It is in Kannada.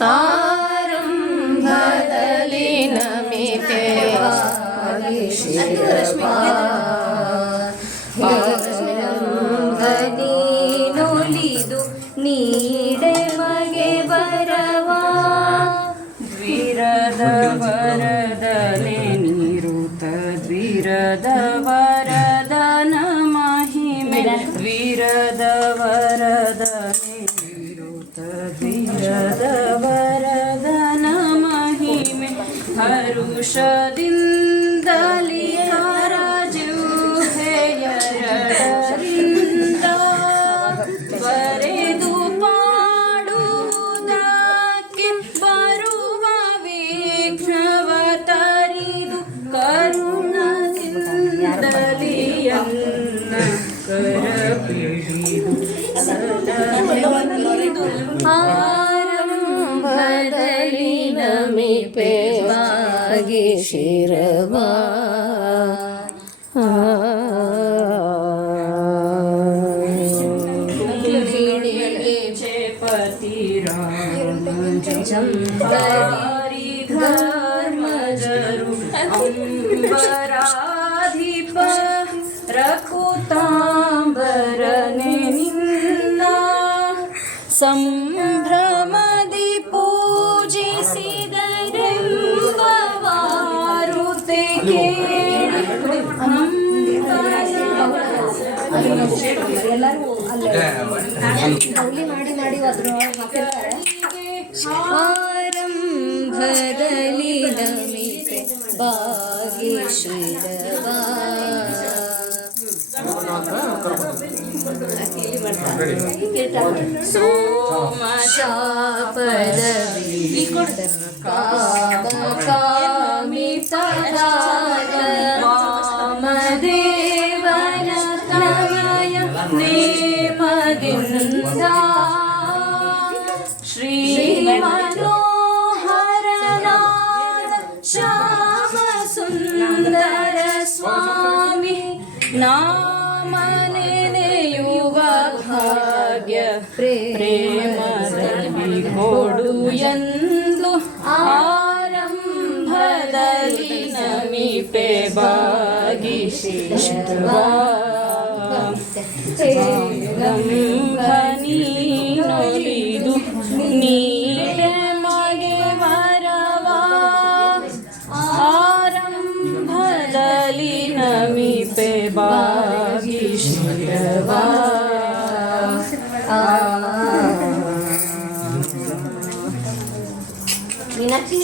ಆರಂಭದಲ್ಲಿ ನಮಿತೆ ನೊಲಿದು ನೀಡೆ ಮಗೆ ಬರವಾ. ದ್ವಿರದ ವರದಲೆ ನಿರುತ ದ್ವಿರದ ವರದನ ಮಹಿಮೆ. ದ್ವಿರದ ವರದನೆ ನಿರುತ ದ್ವಿರದ ಹರುಷದಿಂದಲಿ ಕರಜುಹೆಯರಡರಿಂದ ಬರೆದು ಪಾಡುವುದಕ್ಕೆ ಬರುವ ವಿಘ್ನವ ತರಿದು ಕರುಣದಿಂದಲಿಯನ್ನ ಕರಪಿಡಿದು ಸದಾ ಆರಂಭದಲ್ಲಿ ನಮಿಪೆ ವಾಗಿ ಶಿರವಾ ಚಂಬರಿ ಧರ್ಮಜರು ಅಂಬರಾಧಿಪ ರಕುತಾಂಬರನೆ ನಿನ್ನ ಸಂಭ್ರಮದಿ ವಾರುತೆ ಕೇಳಿ ಆರಂಭದಲ್ಲಿ ನಮಿತೆ ಬಾಗಿ ಶಿರವಾ ಸೋಮ ಶಾಪದವಿ ವಾಮದೇವನ न्द श्रीमनोहरण श्याम सुन्दरस्वामी नामनि युवभाग्य हृ प्रेमदी ओडुयन्तु आरं भदलि ಕೊಡು ಎಂದು ಆರಂಭದಲ್ಲಿ ನಮಿಪೆ ಬಾಗಿ ಶಿಶುವಾ ನೊಲಿದು ನೀಡೆ ಮಗೆ ವರವಾ ಆರಂಭದಲ್ಲಿ ನಮಿಪೆ ಬಾಗಿ ಶಿರವಾ ಮೀನಾಕ್ಷಿ